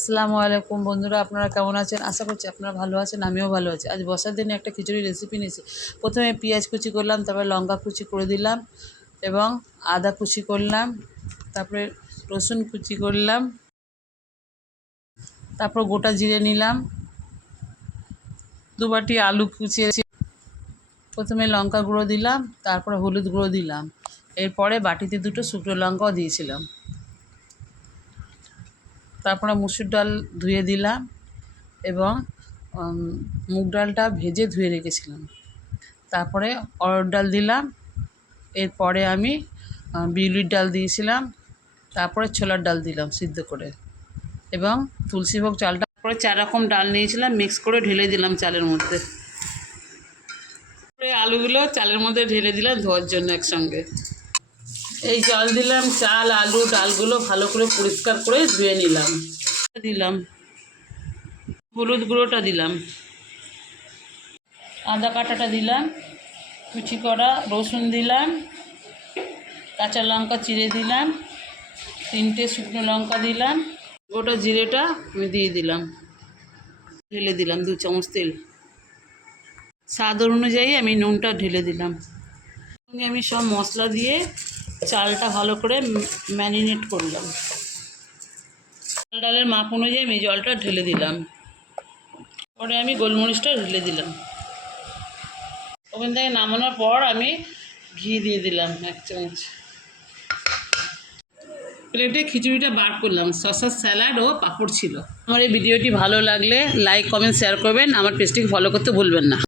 আসসালামু আলাইকুম বন্ধুরা, আপনারা কেমন আছেন? আশা করছি আপনারা ভালো আছেন, আমিও ভালো আছি। আজ বর্ষার দিনে একটা খিচুড়ি রেসিপি নিয়েছি। প্রথমে পেঁয়াজ কুচি করলাম, তারপরে লঙ্কা কুচি করে দিলাম এবং আদা কুচি করলাম, তারপরে রসুন কুচি করলাম, তারপর গোটা জিরে নিলাম, 2 বাটি আলু কুচিয়েছি। প্রথমে লঙ্কা গুঁড়ো দিলাম, তারপরে হলুদ গুঁড়ো দিলাম, এরপরে বাটিতে 2টো শুকনো লঙ্কাও দিয়েছিলাম। তারপরে মুসুর ডাল ধুয়ে দিলাম এবং মুগ ডালটা ভেজে ধুয়ে রেখেছিলাম। তারপরে অড়হর ডাল দিলাম, এরপরে আমি বিউলির ডাল দিয়েছিলাম, তারপরে ছোলার ডাল দিলাম সিদ্ধ করে এবং তুলসীভোগ চালটা। তারপরে 4 রকম ডাল নিয়েছিলাম, মিক্স করে ঢেলে দিলাম চালের মধ্যে। তারপরে আলুগুলো চালের মধ্যে ঢেলে দিলাম ধোয়ার জন্য একসঙ্গে। এই জল দিলাম, চাল আলু ডালগুলো ভালো করে পরিষ্কার করে ধুয়ে নিলাম। দিলাম হলুদ গুঁড়োটা দিলাম, আদা কাটাটা দিলাম, কুচি করা রসুন দিলাম, কাঁচা লঙ্কা চিড়ে দিলাম, 3টে শুকনো লঙ্কা দিলাম, গোটা জিরেটা আমি দিয়ে দিলাম, ঢেলে দিলাম 2 চামচ তেল। স্বাদ অনুযায়ী আমি নুনটা ঢেলে দিলাম। আমি সব মশলা দিয়ে চালটা ভালো করে ম্যারিনেট করলাম। ডালের মাপ অনুযায়ী আমি জলটা ঢেলে দিলাম, পরে আমি গোলমরিচটা ঢেলে দিলাম। ওখান থেকে নামানোর পর আমি ঘি দিয়ে দিলাম 1 চামচ। প্লেটে খিচুড়িটা বার করলাম, শসার স্যালাড ও পাঁপড় ছিল। আমার এই ভিডিওটি ভালো লাগলে লাইক কমেন্ট শেয়ার করবেন, আমার পেজটিকে ফলো করতে ভুলবেন না।